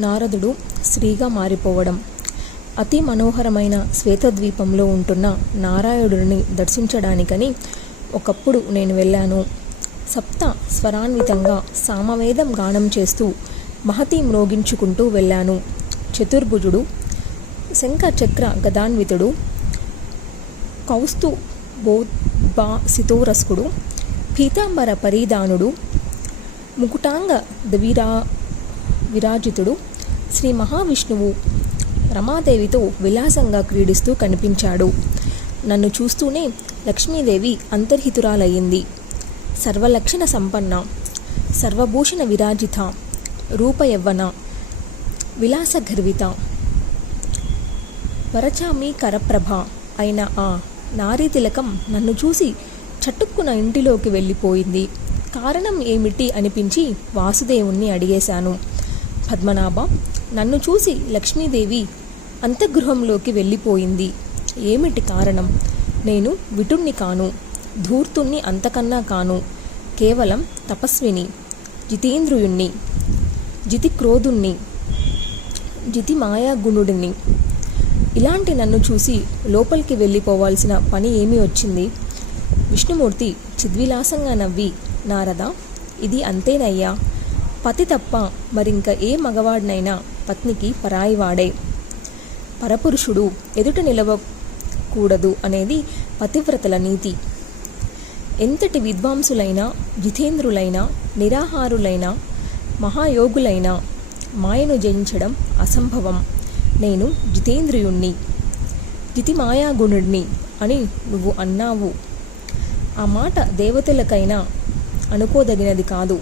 నారదుడు స్త్రీగా మారిపోవడం. అతి మనోహరమైన శ్వేతద్వీపంలో ఉంటున్న నారాయణుడిని దర్శించడానికని ఒకప్పుడు నేను వెళ్ళాను. సప్త స్వరాన్వితంగా సామవేదం గానం చేస్తూ మహతి మ్రోగించుకుంటూ వెళ్ళాను. చతుర్భుజుడు, శంఖ చక్ర గదాన్వితుడు, కౌస్తు బోద్భాసితోరస్కుడు, పీతాంబర పరిధానుడు, ముకుటాంగ విరాజితుడు శ్రీ మహావిష్ణువు రమాదేవితో విలాసంగా క్రీడిస్తూ కనిపించాడు. నన్ను చూస్తూనే లక్ష్మీదేవి అంతర్హితురాలయ్యింది. సర్వలక్షణ సంపన్న, సర్వభూషణ విరాజిత, రూపయవ్వన, విలాసగర్విత, వరచామి కరప్రభ అయిన ఆ నారీ తిలకం నన్ను చూసి చటుక్కున ఇంటిలోకి వెళ్ళిపోయింది. కారణం ఏమిటి అనిపించి వాసుదేవుణ్ణి అడిగేశాను. పద్మనాభ, నన్ను చూసి లక్ష్మీదేవి అంతఃగృహంలోకి వెళ్ళిపోయింది. ఏమిటి కారణం? నేను విటుణ్ణి కాను, ధూర్తుణ్ణి అంతకన్నా కాను. కేవలం తపస్విని, జితేంద్రియుణ్ణి, జితిక్రోధుణ్ణి, జితి మాయాగుణుడిని. ఇలాంటి నన్ను చూసి లోపలికి వెళ్ళిపోవాల్సిన పని ఏమి వచ్చింది? విష్ణుమూర్తి చిద్విలాసంగా నవ్వి, నారద, ఇది అంతేనయ్యా. పతి తప్ప మరింక ఏ మగవాడినైనా పత్నికి పరాయివాడే. పరపురుషుడు ఎదుట నిలవకూడదు అనేది పతివ్రతల నీతి. ఎంతటి విద్వాంసులైనా, జితేంద్రులైనా, నిరాహారులైనా, మహాయోగులైనా మాయను జయించడం అసంభవం. నేను జితేంద్రియుణ్ణి, జితి మాయాగుణుడిని అని నువ్వు అన్నావు. ఆ మాట దేవతలకైనా అనుకోదగినది కాదు.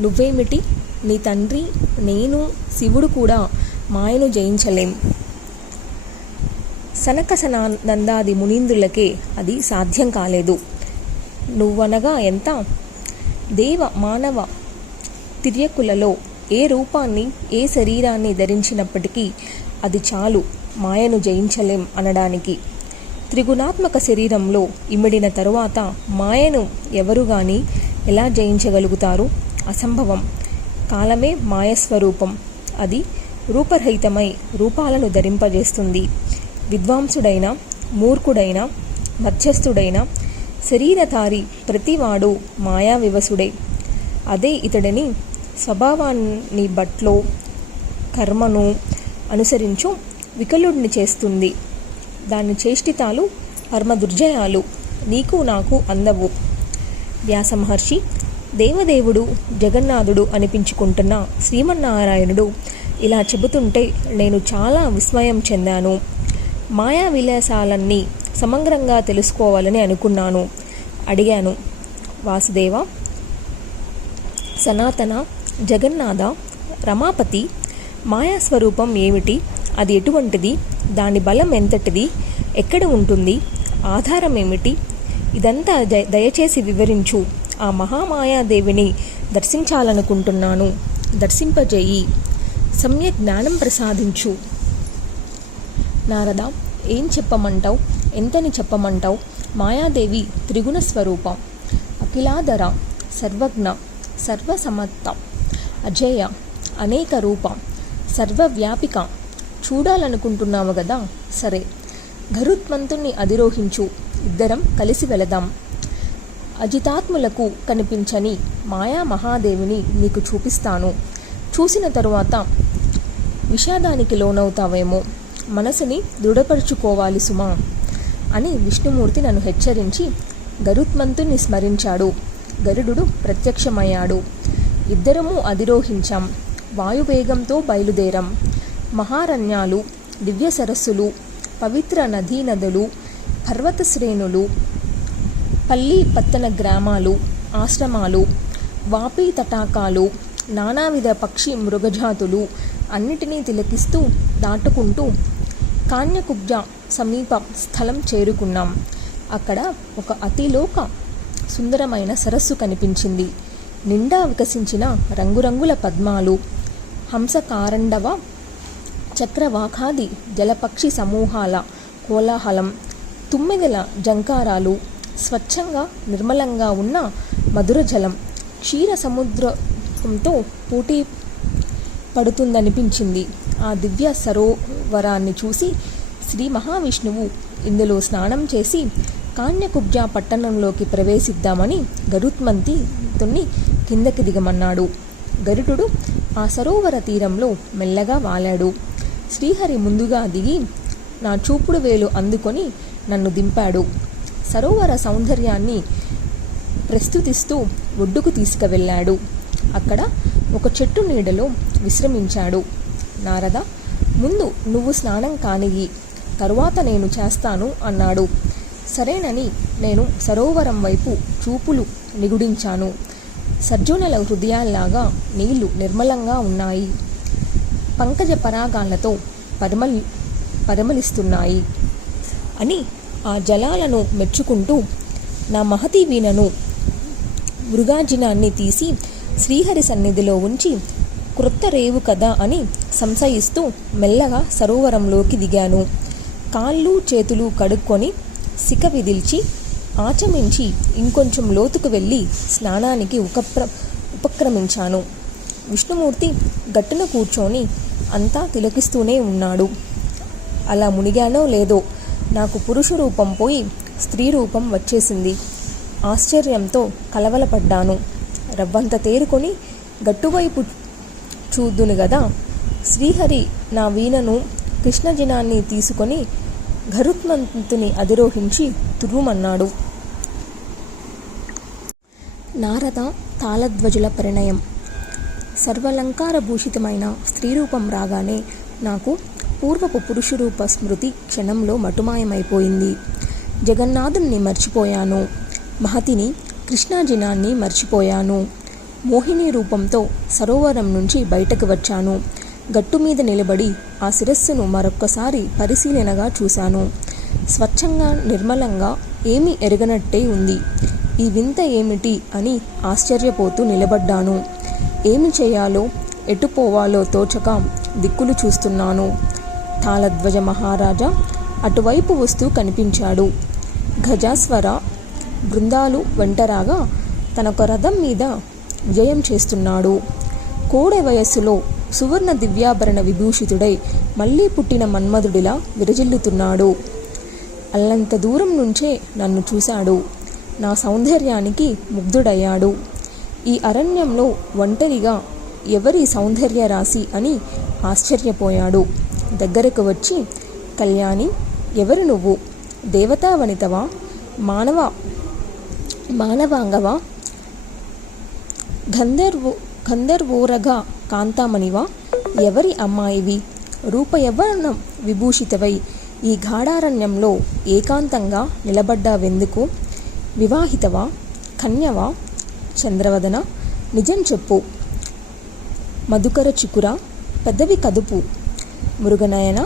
నువ్వేమిటి, నీ తండ్రి, నేను, శివుడు కూడా మాయను జయించలేం. సనకసనందాది మునీంద్రులకే అది సాధ్యం కాలేదు. నువ్వనగా ఎంత? దేవ మానవ తిర్యకులలో ఏ రూపాన్ని, ఏ శరీరాన్ని ధరించినప్పటికీ అది చాలు మాయను జయించలేం అనడానికి. త్రిగుణాత్మక శరీరంలో ఇమిడిన తరువాత మాయను ఎవరు గాని ఎలా జయించగలుగుతారు? అసంభవం. కాలమే మాయస్వరూపం. అది రూపరహితమై రూపాలను ధరింపజేస్తుంది. విద్వాంసుడైన, మూర్ఖుడైన, మధ్యస్థుడైన, శరీరధారి ప్రతివాడు మాయా వివసుడే. అదే ఇతడిని స్వభావాన్ని బట్లో కర్మను అనుసరించు వికలుడిని చేస్తుంది. దాని చేష్టితాలు పరమదుర్జయాలు నీకు నాకు అందవు. వ్యాసమహర్షి, దేవదేవుడు, జగన్నాథుడు అనిపించుకుంటున్న శ్రీమన్నారాయణుడు ఇలా చెబుతుంటే నేను చాలా విస్మయం చెందాను. మాయా విలాసాలన్నీ సమగ్రంగా తెలుసుకోవాలని అనుకున్నాను. అడిగాను, వాసుదేవ, సనాతన, జగన్నాథ, రమాపతి మాయాస్వరూపం ఏమిటి? అది ఎటువంటిది? దాని బలం ఎంతటిది? ఎక్కడ ఉంటుంది? ఆధారం ఏమిటి? ఇదంతా దయచేసి వివరించు. ఆ మహామాయాదేవిని దర్శించాలనుకుంటున్నాను. దర్శింపజేయి. సమ్యక్ జ్ఞానం ప్రసాదించు. నారద, ఏం చెప్పమంటావు? ఎంతని చెప్పమంటావు? మాయాదేవి త్రిగుణ స్వరూప, అఖిలాధర, సర్వజ్ఞ, సర్వసమత్త, అజేయ, అనేక రూప, సర్వవ్యాపిక. చూడాలనుకుంటున్నావు కదా, సరే, గరుత్మంతుణ్ణి అధిరోహించు. ఇద్దరం కలిసి వెళదాం. అజితాత్ములకు కనిపించని మాయా మహాదేవిని నీకు చూపిస్తాను. చూసిన తరువాత విషాదానికి లోనవుతావేమో. మనసుని దృఢపరుచుకోవాలి సుమా అని విష్ణుమూర్తి నన్ను హెచ్చరించి గరుత్మంతుణ్ణి స్మరించాడు. గరుడు ప్రత్యక్షమయ్యాడు. ఇద్దరము అధిరోహించాం. వాయువేగంతో బయలుదేరాం. మహారణ్యాలు, దివ్య సరస్సులు, పవిత్ర నదీనదులు, పర్వత శ్రేణులు, పల్లి పత్తన గ్రామాలు, ఆశ్రమాలు, వాపీ తటాకాలు, నానావిధ పక్షి మృగజాతులు అన్నిటినీ తిలకిస్తూ దాటుకుంటూ కాన్యకుబ్జ సమీప స్థలం చేరుకున్నాం. అక్కడ ఒక అతిలోక సుందరమైన సరస్సు కనిపించింది. నిండా వికసించిన రంగురంగుల పద్మాలు, హంసకారండవ, చక్రవాకాది జలపక్షి సమూహాల కోలాహలం, తుమ్మెదల జంకారాలు, స్వచ్ఛంగా నిర్మలంగా ఉన్న మధుర జలం, క్షీర సముద్రంతో పడుతుందనిపించింది. ఆ దివ్య సరోవరాన్ని చూసి శ్రీ మహావిష్ణువు ఇందులో స్నానం చేసి కాన్యకుబ్జ పట్టణంలోకి ప్రవేశిద్దామని గరుత్మంతుని కిందకి దిగమన్నాడు. గరుటుడు ఆ సరోవర తీరంలో మెల్లగా వాలాడు. శ్రీహరి ముందుగా దిగి నా చూపుడు వేలు అందుకొని నన్ను దింపాడు. సరోవర సౌందర్యాన్ని ప్రస్తుతిస్తూ ఒడ్డుకు తీసుకువెళ్ళాడు. అక్కడ ఒక చెట్టు నీడలో విశ్రమించాడు. నారద, ముందు నువ్వు స్నానం కానియ్యి, తరువాత నేను చేస్తాను అన్నాడు. సరేనని నేను సరోవరం వైపు చూపులు నిగుడించాను. సర్జునుల హృదయాల్లాగా నీళ్లు నిర్మలంగా ఉన్నాయి. పంకజ పరాగాలతో పరిమళిస్తున్నాయి అని ఆ జలాలను మెచ్చుకుంటూ నా మహతి వీణను మృగాజినాన్ని తీసి శ్రీహరి సన్నిధిలో ఉంచి క్రొత్త రేవు కదా అని సంశయిస్తూ మెల్లగా సరోవరంలోకి దిగాను. కాళ్ళు చేతులు కడుక్కొని సిక విదిల్చి ఆచమించి ఇంకొంచెం లోతుకు వెళ్ళి స్నానానికి ఉపక్రమించాను. విష్ణుమూర్తి గట్టున కూర్చొని అంతా తిలకిస్తూనే ఉన్నాడు. అలా మునిగానో లేదో నాకు పురుష రూపం పోయి స్త్రీ రూపం వచ్చేసింది. ఆశ్చర్యంతో కలవలపడ్డాను. రవ్వంత తేరుకొని గట్టువైపు చూద్దును గదా. శ్రీహరి నా వీణను కృష్ణజినాన్ని తీసుకొని గరుత్మంతుని అధిరోహించి తుర్రుమన్నాడు. నారద తాళధ్వజుల పరిణయం. సర్వలంకార భూషితమైన స్త్రీరూపం రాగానే నాకు పూర్వపు పురుషరూప స్మృతి క్షణంలో మటుమాయమైపోయింది. జగన్నాథుణ్ణి మర్చిపోయాను. మహతిని కృష్ణాజినాన్ని మర్చిపోయాను. మోహిని రూపంతో సరోవరం నుంచి బయటకు వచ్చాను. గట్టు మీద నిలబడి ఆ శిరస్సును మరొక్కసారి పరిశీలనగా చూశాను. స్వచ్ఛంగా నిర్మలంగా ఏమీ ఎరగనట్టే ఉంది. ఈ వింత ఏమిటి అని ఆశ్చర్యపోతూ నిలబడ్డాను. ఏమి చేయాలో ఎటు పోవాలో తోచక దిక్కులు చూస్తున్నాను. తాళధ్వజ మహారాజా అటువైపు వస్తూ కనిపించాడు. గజాస్వర బృందాలు వెంటరాగా తనొక రథం మీద విజయం చేస్తున్నాడు. కోడె వయస్సులో సువర్ణ దివ్యాభరణ విభూషితుడై మళ్ళీ పుట్టిన మన్మధుడిలా విరజిల్లుతున్నాడు. అల్లంత దూరం నుంచే నన్ను చూశాడు. నా సౌందర్యానికి ముగ్ధుడయ్యాడు. ఈ అరణ్యంలో ఒంటరిగా ఎవరి సౌందర్య రాశి అని ఆశ్చర్యపోయాడు. దగ్గరకు వచ్చి, కళ్యాణి, ఎవరు నువ్వు? దేవతా వనితవా? మానవాంగవా? గంధర్వోరగా కాంతామణివా? ఎవరి అమ్మాయివి? రూపయవ్వన విభూషితవై ఈ గాఢారణ్యంలో ఏకాంతంగా నిలబడ్డావెందుకు? వివాహితవా? కన్యవా? చంద్రవదన, నిజం చెప్పు. మధుకర చికుర, పెద్దవి కదుపు. మృగనయన,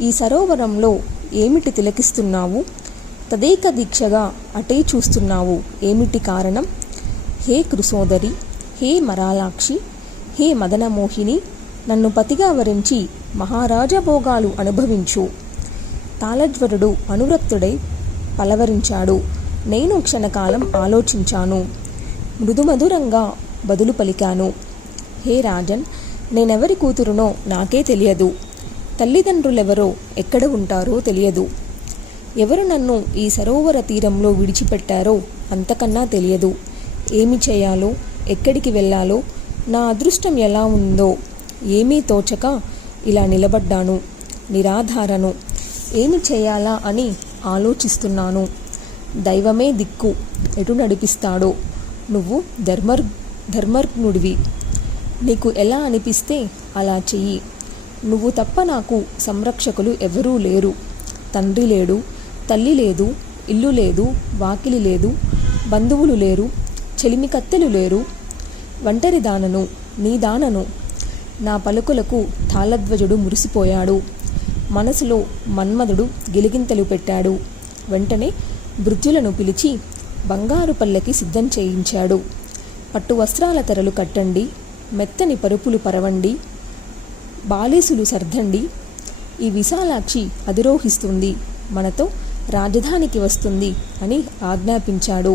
ఈ సరోవరంలో ఏమిటి తిలకిస్తున్నావు? తదేక దీక్షగా అటే చూస్తున్నావు, ఏమిటి కారణం? హే కృసోదరి, హే మరాలాక్షి, హే మదనమోహిని, నన్ను పతిగా వరించి మహారాజభోగాలు అనుభవించు. తాళధ్వరుడు అనురక్తుడై పలవరించాడు. నేను క్షణకాలం ఆలోచించాను. మృదుమధురంగా బదులు పలికాను. హే రాజన్, నేనెవరి కూతురునో నాకే తెలియదు. తల్లిదండ్రులెవరో ఎక్కడ ఉంటారో తెలియదు. ఎవరు నన్ను ఈ సరోవర తీరంలో విడిచిపెట్టారో అంతకన్నా తెలియదు. ఏమి చేయాలో, ఎక్కడికి వెళ్ళాలో, నా అదృష్టం ఎలా ఉందో ఏమీ తోచక ఇలా నిలబడ్డాను. నిరాధారను. ఏమి చేయాలా అని ఆలోచిస్తున్నాను. దైవమే దిక్కు, ఎటు నడిపిస్తాడో. నువ్వు ధర్మజ్ఞుడివి. నీకు ఎలా అనిపిస్తే అలా చెయ్యి. నువ్వు తప్ప నాకు సంరక్షకులు ఎవరూ లేరు. తండ్రి లేడు, తల్లి లేదు, ఇల్లు లేదు, వాకిలి లేదు, బంధువులు లేరు, చెలిమి కత్తెలు లేరు. ఒంటరి దానను, నీ దానను. నా పలుకులకు తాళధ్వజుడు మురిసిపోయాడు. మనసులో మన్మధుడు గిలిగింతలు పెట్టాడు. వెంటనే భృత్యులను పిలిచి బంగారు పల్లకి సిద్ధం చేయించాడు. పట్టు వస్త్రాల తెరలు కట్టండి, మెత్తని పరుపులు పరవండి, బాలేసులు సర్దండి. ఈ విశాలాక్షి అధిరోహిస్తుంది, మనతో రాజధానికి వస్తుంది అని ఆజ్ఞాపించాడు.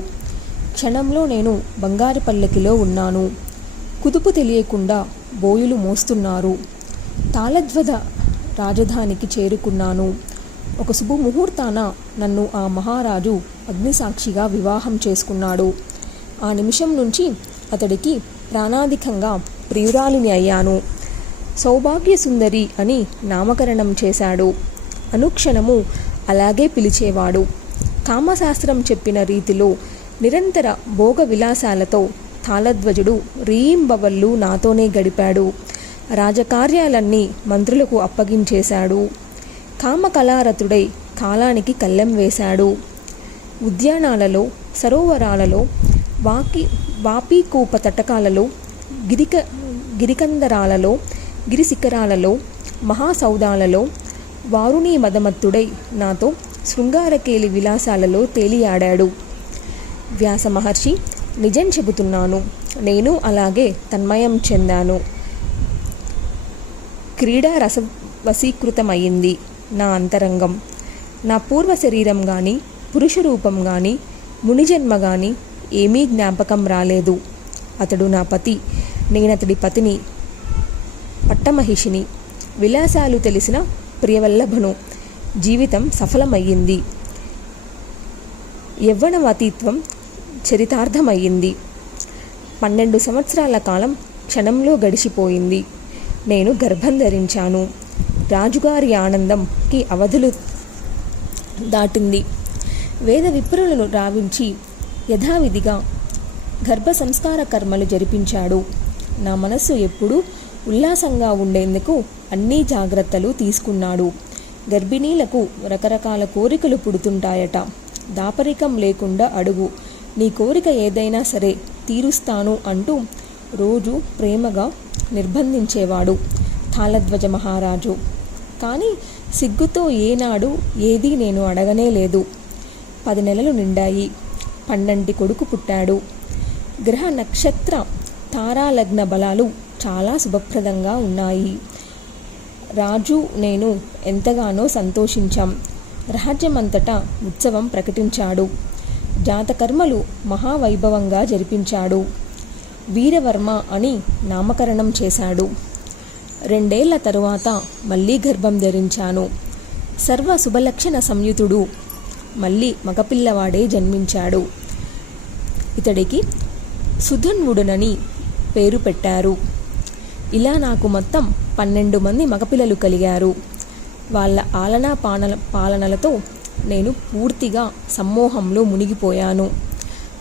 క్షణంలో నేను బంగారు పల్లకిలో ఉన్నాను. కుదుపు తెలియకుండా బోయులు మోస్తున్నారు. తాళధ్వజ రాజధానికి చేరుకున్నాను. ఒక శుభముహూర్తాన నన్ను ఆ మహారాజు అగ్నిసాక్షిగా వివాహం చేసుకున్నాడు. ఆ నిమిషం నుంచి అతడికి ప్రాణాధికంగా ప్రియురాలిని అయ్యాను. సౌభాగ్య సుందరి అని నామకరణం చేశాడు. అనుక్షణము అలాగే పిలిచేవాడు. కామశాస్త్రం చెప్పిన రీతిలో నిరంతర భోగ విలాసాలతో తాళధ్వజుడు రీయింబవళ్ళు నాతోనే గడిపాడు. రాజకార్యాలన్నీ మంత్రులకు అప్పగించేశాడు. కామకళారతుడై కాలానికి కళ్ళెం వేశాడు. ఉద్యానాలలో, సరోవరాలలో, వాపీకూప తటకాలలో, గిరికందరాలలో, గిరిశిఖరాలలో, మహాసౌదాలలో వారుణీ మదమత్తుడై నాతో శృంగారకేలి విలాసాలలో తేలియాడాడు. వ్యాస మహర్షి, నిజం చెబుతున్నాను, నేను అలాగే తన్మయం చెందాను. క్రీడా రసవశీకృతమయ్యింది నా అంతరంగం. నా పూర్వ శరీరం కానీ, పురుష రూపం కానీ, మునిజన్మ కానీ ఏమీ జ్ఞాపకం రాలేదు. అతడు నా పతి, నేనతడి పతిని, పట్టమహిషిని, విలాసాలు తెలిసిన ప్రియవల్లభను. జీవితం సఫలమయ్యింది. యవ్వనవతీత్వం చరితార్థమయ్యింది. 12 సంవత్సరాల కాలం క్షణంలో గడిచిపోయింది. నేను గర్భం ధరించాను. రాజుగారి ఆనందంకి అవధులు దాటింది. వేద విప్రులను రావించి యథావిధిగా గర్భ సంస్కార కర్మలు జరిపించాడు. నా మనస్సు ఎప్పుడూ ఉల్లాసంగా ఉండేందుకు అన్ని జాగ్రత్తలు తీసుకున్నాడు. గర్భిణీలకు రకరకాల కోరికలు పుడుతుంటాయట. దాపరికం లేకుండా అడుగు, నీ కోరిక ఏదైనా సరే తీరుస్తాను అంటూ రోజు ప్రేమగా నిర్బంధించేవాడు తాళధ్వజ మహారాజు. కానీ సిగ్గుతో ఏనాడు ఏదీ నేను అడగనే లేదు. 10 నెలలు నిండాయి. 12 కొడుకు పుట్టాడు. గ్రహ నక్షత్ర తారాలగ్న బలాలు చాలా శుభప్రదంగా ఉన్నాయి. రాజు నేను ఎంతగానో సంతోషించాం. రాజ్యమంతటా ఉత్సవం ప్రకటించాడు. జాతకర్మలు మహావైభవంగా జరిపించాడు. వీరవర్మ అని నామకరణం చేశాడు. 2 ఏళ్ల తరువాత మళ్ళీ గర్భం ధరించాను. సర్వ శుభలక్షణ సంయుతుడు. మళ్ళీ మగపిల్లవాడే జన్మించాడు. ఇతడికి సుధన్వుడునని పేరు పెట్టారు. ఇలా నాకు మొత్తం 12 మంది మగపిల్లలు కలిగారు. వాళ్ళ ఆలనా పాలనలతో నేను పూర్తిగా సమ్మోహంలో మునిగిపోయాను.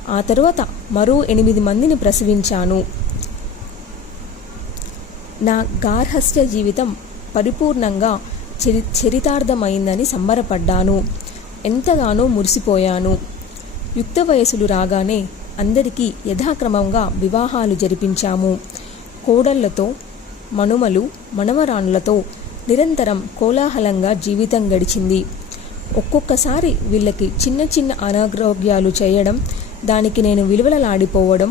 ఆ తరువాత మరో 8 మందిని ప్రసవించాను. నా గార్హస్థ్య జీవితం పరిపూర్ణంగా చరితార్థమైందని సంబరపడ్డాను. ఎంతగానో మురిసిపోయాను. యుక్త వయసులు రాగానే అందరికీ యథాక్రమంగా వివాహాలు జరిపించాము. కోడళ్లతో, మనుమలు, మనవరాణులతో నిరంతరం కోలాహలంగా జీవితం గడిచింది. ఒక్కొక్కసారి వీళ్ళకి చిన్న చిన్న అనారోగ్యాలు చేయడం, దానికి నేను విలువలలాడిపోవడం,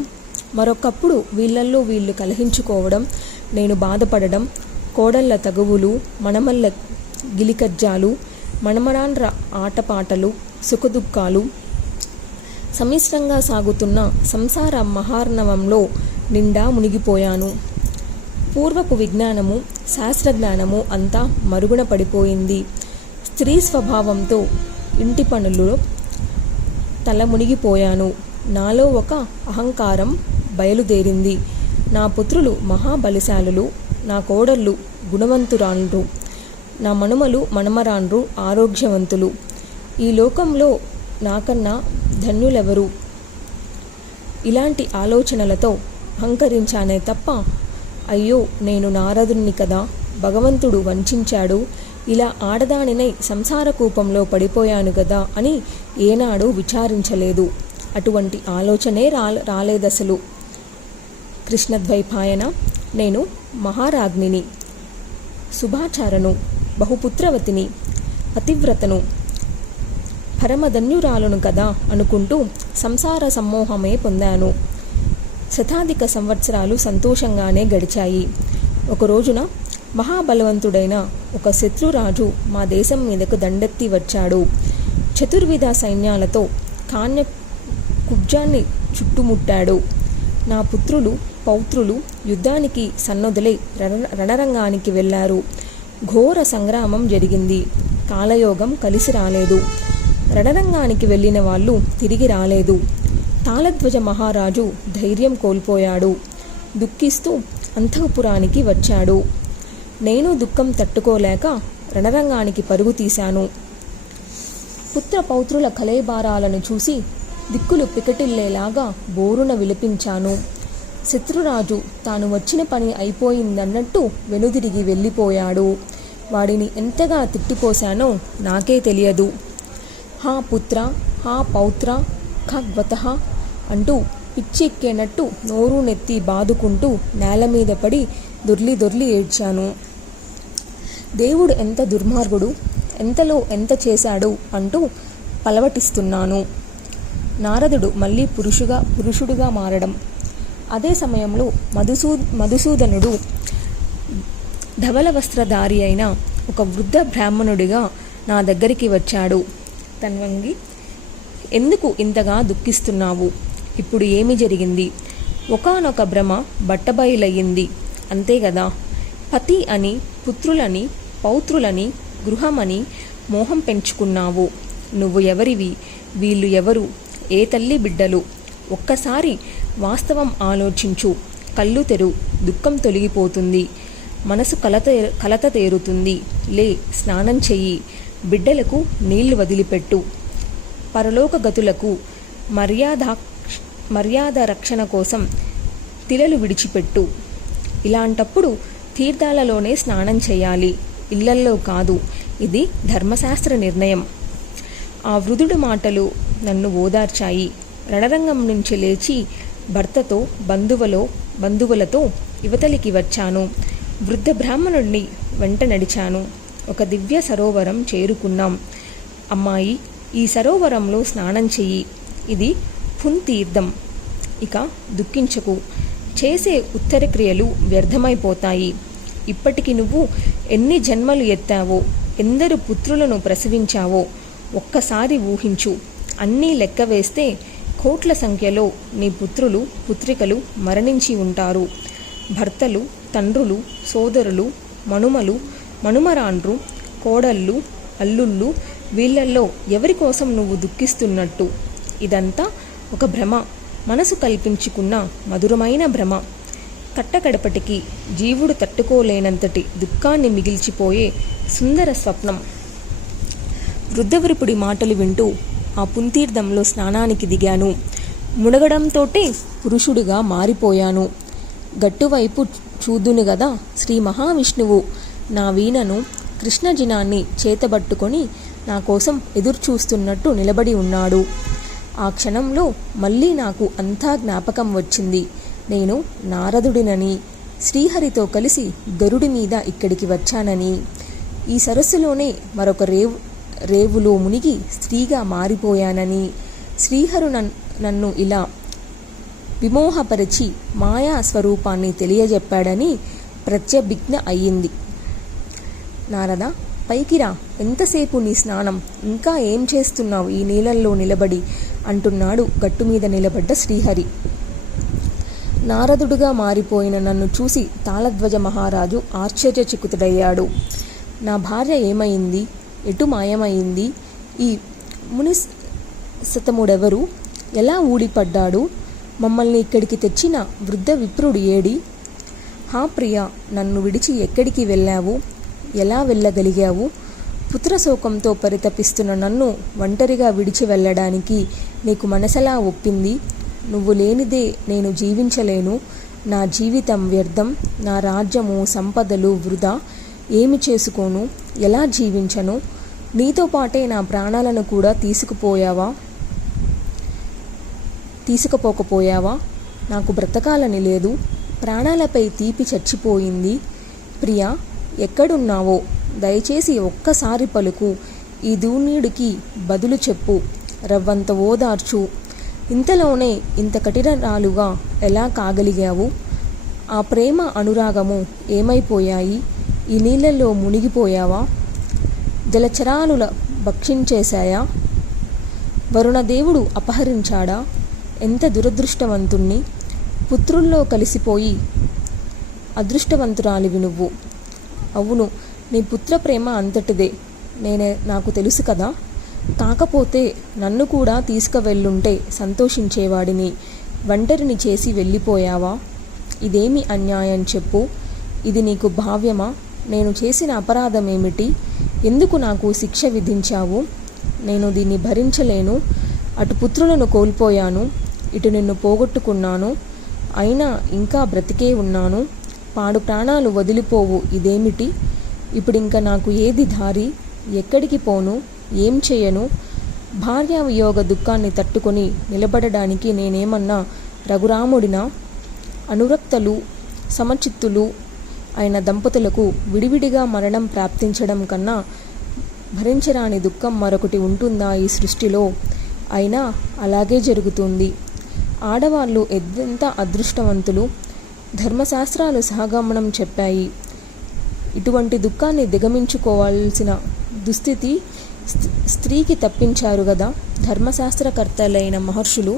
మరొకప్పుడు వీళ్ళల్లో వీళ్ళు కలహించుకోవడం, నేను బాధపడడం, కోడళ్ళ తగువులు, మనమల్ల గిలికజ్జాలు, మనమరాండ్ర ఆటపాటలు, సుఖదుఖాలు, సమిశ్రంగా సాగుతున్న సంసార మహార్ణవంలో నిండా మునిగిపోయాను. పూర్వపు విజ్ఞానము, శాస్త్రజ్ఞానము అంతా మరుగున పడిపోయింది. స్త్రీ స్వభావంతో ఇంటి పనుల్లో తల మునిగిపోయాను. నాలో ఒక అహంకారం బయలుదేరింది. నా పుత్రులు మహాబలిశాలులు, నా కోడళ్ళు గుణవంతురాండ్రు, నా మనుమలు మనమరాండ్రు ఆరోగ్యవంతులు. ఈ లోకంలో నాకన్నా ధన్యులెవరు? ఇలాంటి ఆలోచనలతో అహంకరించానే తప్ప, అయ్యో నేను నారదుణ్ణి కదా, భగవంతుడు వంచాడు, ఇలా ఆడదానినై సంసార కూపంలో పడిపోయాను కదా అని ఏనాడు విచారించలేదు. అటువంటి ఆలోచనే రాలేదసలు. కృష్ణద్వైపాయన, నేను మహారాజ్ఞిని, శుభాచారను, బహుపుత్రవతిని, పతివ్రతను, పరమధన్యురాలను కదా అనుకుంటూ సంసార సమ్మోహమే పొందాను. శతాధిక సంవత్సరాలు సంతోషంగానే గడిచాయి. ఒక రోజున మహాబలవంతుడైన ఒక శత్రురాజు మా దేశం మీదకు దండెత్తి వచ్చాడు. చతుర్విధ సైన్యాలతో కాన్య కుబ్జాన్ని చుట్టుముట్టాడు. నా పుత్రులు పౌత్రులు యుద్ధానికి సన్నొదలై రణరంగానికి వెళ్ళారు. ఘోర సంగ్రామం జరిగింది. కాలయోగం కలిసి రాలేదు. రణరంగానికి వెళ్ళిన వాళ్ళు తిరిగి రాలేదు. తాళధ్వజ మహారాజు ధైర్యం కోల్పోయాడు. దుఃఖిస్తూ అంతఃపురానికి వచ్చాడు. నేను దుఃఖం తట్టుకోలేక రణరంగానికి పరుగు తీశాను. పుత్ర పౌత్రుల కలేబారాలను చూసి దిక్కులు పికటిల్లేలాగా బోరున విలపించాను. శత్రురాజు తాను వచ్చిన పని అయిపోయిందన్నట్టు వెనుదిరిగి వెళ్ళిపోయాడు. వాడిని ఎంతగా తిట్టిపోశానో నాకే తెలియదు. హా పుత్ర, హా పౌత్ర, ఖగ్వతః అంటూ పిచ్చెక్కేనట్టు నోరు నెత్తి బాదుకుంటూ నేల మీద పడి దొర్లి దొర్లి ఏడ్చాను. దేవుడు ఎంత దుర్మార్గుడు, ఎంతలో ఎంత చేశాడు అంటూ పలవటిస్తున్నాను. నారదుడు మళ్ళీ పురుషుడుగా మారడం. అదే సమయంలో మధుసూదనుడు ధవల వస్త్రధారి అయిన ఒక వృద్ధ బ్రాహ్మణుడిగా నా దగ్గరికి వచ్చాడు. తన్వంగి, ఎందుకు ఇంతగా దుఃఖిస్తున్నావు? ఇప్పుడు ఏమి జరిగింది? ఒకానొక భ్రమ బట్టబయలయ్యింది, అంతే కదా. పతి అని, పుత్రులని, పౌత్రులని, గృహమని మోహం పెంచుకున్నావు. నువ్వు ఎవరివి? వీళ్ళు ఎవరు? ఏ తల్లి బిడ్డలు? ఒక్కసారి వాస్తవం ఆలోచించు. కళ్ళు తెరు, దుఃఖం తొలగిపోతుంది. మనసు కలత తేరుతుంది. లే, స్నానం చెయ్యి. బిడ్డలకు నీళ్లు వదిలిపెట్టు. పరలోక గతులకు మర్యాద రక్షణ కోసం తిలలు విడిచిపెట్టు. ఇలాంటప్పుడు తీర్థాలలోనే స్నానం చేయాలి, ఇళ్లల్లో కాదు. ఇది ధర్మశాస్త్ర నిర్ణయం. ఆ వృద్ధుడి మాటలు నన్ను ఓదార్చాయి. రణరంగం నుంచి లేచి భర్తతో బంధువులతో యువతలికి వచ్చాను. వృద్ధ బ్రాహ్మణుడిని వెంట నడిచాను. ఒక దివ్య సరోవరం చేరుకున్నాం. అమ్మాయి, ఈ సరోవరంలో స్నానం చెయ్యి. ఇది పుంతీర్థం. ఇక దుఃఖించకు. చేసే ఉత్తర క్రియలు వ్యర్థమైపోతాయి. ఇప్పటికి నువ్వు ఎన్ని జన్మలు ఎత్తావో, ఎందరు పుత్రులను ప్రసవించావో ఒక్కసారి ఊహించు. అన్నీ లెక్క వేస్తే కోట్ల సంఖ్యలో నీ పుత్రులు, పుత్రికలు మరణించి ఉంటారు. భర్తలు, తండ్రులు, సోదరులు, మనుమలు, మనుమరాండ్రు, కోడళ్ళు, అల్లుళ్ళు, వీళ్ళల్లో ఎవరి కోసం నువ్వు దుఃఖిస్తున్నట్టు? ఇదంతా ఒక భ్రమ, మనసు కల్పించుకున్న మధురమైన భ్రమ. కట్టకడపటికి జీవుడు తట్టుకోలేనంతటి దుఃఖాన్ని మిగిల్చిపోయే సుందర స్వప్నం. వృద్ధవృపుడి మాటలు వింటూ ఆ పుంతీర్థంలో స్నానానికి దిగాను. మునగడంతోటే పురుషుడిగా మారిపోయాను. గట్టువైపు చూదును గదా, శ్రీ మహావిష్ణువు నా వీణను, కృష్ణజినాన్ని చేతబట్టుకొని నా కోసం ఎదురుచూస్తున్నట్టు నిలబడి ఉన్నాడు. ఆ క్షణంలో మళ్ళీ నాకు అంతా జ్ఞాపకం వచ్చింది. నేను నారదుడినని, శ్రీహరితో కలిసి గరుడి మీద ఇక్కడికి వచ్చానని, ఈ సరస్సులోనే మరొక రేవులో మునిగి స్త్రీగా మారిపోయానని, శ్రీహరు నన్ను ఇలా విమోహపరిచి మాయా స్వరూపాన్ని తెలియజెప్పాడని ప్రత్యభిజ్ఞ అయ్యింది. నారద, పైకి రా. ఎంతసేపు నీ స్నానం? ఇంకా ఏం చేస్తున్నావు ఈ నీళ్ళల్లో నిలబడి? అంటున్నాడు గట్టుమీద నిలబడ్డ శ్రీహరి. నారదుడుగా మారిపోయిన నన్ను చూసి తాళధ్వజ మహారాజు ఆశ్చర్యచకితుడయ్యాడు. నా భార్య ఏమైంది? ఎటు మాయమైంది? ఈ మునిసతముడెవరు? ఎలా ఊడిపడ్డాడు? మమ్మల్ని ఇక్కడికి తెచ్చిన వృద్ధ విప్రుడు ఏడి? హా ప్రియా, నన్ను విడిచి ఎక్కడికి వెళ్ళావు? ఎలా వెళ్ళగలిగావు? పుత్రశోకంతో పరితపిస్తున్న నన్ను ఒంటరిగా విడిచి వెళ్ళడానికి నీకు మనసలా ఒప్పింది? నువ్వు లేనిదే నేను జీవించలేను. నా జీవితం వ్యర్థం. నా రాజ్యము, సంపదలు వృధా. ఏమి చేసుకోను? ఎలా జీవించను? నీతో పాటే నా ప్రాణాలను కూడా తీసుకుపోకపోయావా? నాకు బ్రతకాలని లేదు. ప్రాణాలపై తీపి చచ్చిపోయింది. ప్రియా, ఎక్కడున్నావో దయచేసి ఒక్కసారి పలుకు. ఈ దూనీడికి బదులు చెప్పు. రవ్వంత ఓదార్చు. ఇంతలోనే ఇంత కఠినరాలుగా ఎలా కాగలిగావు? ఆ ప్రేమ, అనురాగము ఏమైపోయాయి? ఈ నీళ్ళల్లో మునిగిపోయావా? జలచరాలుల భక్షించేశాయా? వరుణదేవుడు అపహరించాడా? ఎంత దురదృష్టవంతుణ్ణి! పుత్రుల్లో కలిసిపోయి అదృష్టవంతురాలివి నువ్వు. అవును, నీ పుత్ర ప్రేమ అంతటిదే నాకు తెలుసు కదా. కాకపోతే నన్ను కూడా తీసుకువెళ్ళుంటే సంతోషించేవాడిని. ఒంటరిని చేసి వెళ్ళిపోయావా? ఇదేమి అన్యాయం చెప్పు. ఇది నీకు భావ్యమా? నేను చేసిన అపరాధం ఏమిటి? ఎందుకు నాకు శిక్ష విధించావు? నేను దీన్ని భరించలేను. అటు పుత్రులను కోల్పోయాను, ఇటు నిన్ను పోగొట్టుకున్నాను. అయినా ఇంకా బ్రతికే ఉన్నాను. పాడు ప్రాణాలు వదిలిపోవు. ఇదేమిటి? ఇప్పుడింక నాకు ఏది దారి? ఎక్కడికి పోను? ఏం చేయను? భార్యా వియోగ దుఃఖాన్ని తట్టుకొని నిలబడడానికి నేనేమన్నా రఘురాముడినా? అనురక్తలు సమచిత్తులు అయిన దంపతులకు విడివిడిగా మరణం ప్రాప్తించడం కన్నా భరించరాని దుఃఖం మరొకటి ఉంటుందా ఈ సృష్టిలో? అయినా అలాగే జరుగుతుంది. ఆడవాళ్ళు ఎంత అదృష్టవంతులు! ధర్మశాస్త్రాలు సహగమనం చెప్పాయి. ఇటువంటి దుఃఖాన్ని దిగమించుకోవాల్సిన దుస్థితి స్త్రీకి తప్పించారు గదా ధర్మశాస్త్రకర్తలైన మహర్షులు.